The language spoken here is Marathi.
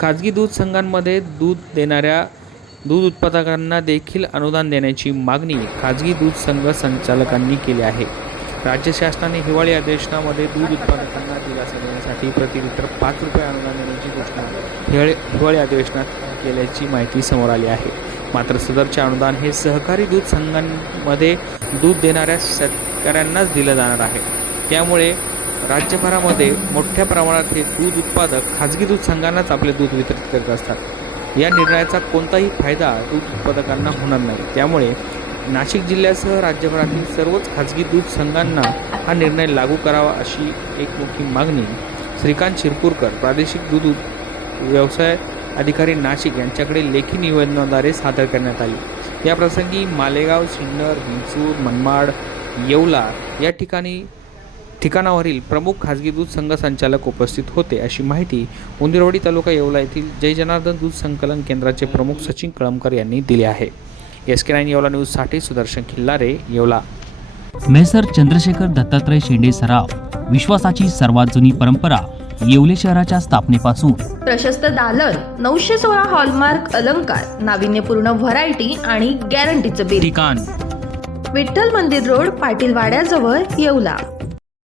खाजगी दूध संघांमध्ये दूध देणाऱ्या दूध उत्पादकांना देखील अनुदान देण्याची मागणी खाजगी दूध संघ संचालकांनी केली आहे. राज्य शासनाने हिवाळी अधिवेशनामध्ये दूध उत्पादकांना दिलासा देण्यासाठी प्रति लिटर पाच रुपये अनुदान देण्याची घोषणा हिवाळी हिवाळी अधिवेशनात केल्याची माहिती समोर आली आहे. मात्र सदरचे अनुदान हे सहकारी दूध संघांमध्ये दूध देणाऱ्या शेतकऱ्यांनाच दिलं जाणार आहे. त्यामुळे राज्यभरामध्ये मोठ्या प्रमाणात हे दूध उत्पादक खाजगी दूध संघांनाच आपले दूध वितरित करत असतात. या निर्णयाचा कोणताही फायदा दूध उत्पादकांना होणार नाही. त्यामुळे नाशिक जिल्ह्यासह राज्यभरातील सर्वच खाजगी दूध संघांना हा निर्णय लागू करावा अशी एक मोठी मागणी श्रीकांत शिरपूरकर प्रादेशिक दूध व्यवसाय अधिकारी नाशिक यांच्याकडे लेखी निवेदनाद्वारे सादर करण्यात आली. याप्रसंगी मालेगाव सिन्नर विंचूर मनमाड येवला या ठिकाणी ठिकाणावरील प्रमुख खाजगी दूध संघ संचालक उपस्थित होते अशी माहिती उंदिरवाडी तालुका येवला येथील जय जनार्दन दूध संकलन केंद्राचे प्रमुख सचिन कळमकर यांनी दिले आहे. एस के नाईन येवला न्यूजसाठी सुदर्शन खिल्लारे येवला. मेसर चंद्रशेखर दत्तात्रय शेंडे सराव विश्वासाची सर्वात जुनी परंपरा येवले शहराच्या स्थापनेपासून. प्रशस्त दालन नऊशे सोळा हॉलमार्क अलंकार नाविन्यपूर्ण व्हरायटी आणि गॅरंटीचं बिल ठिकाण. विठ्ठल मंदिर रोड पाटील वाड्याजवळ येवला.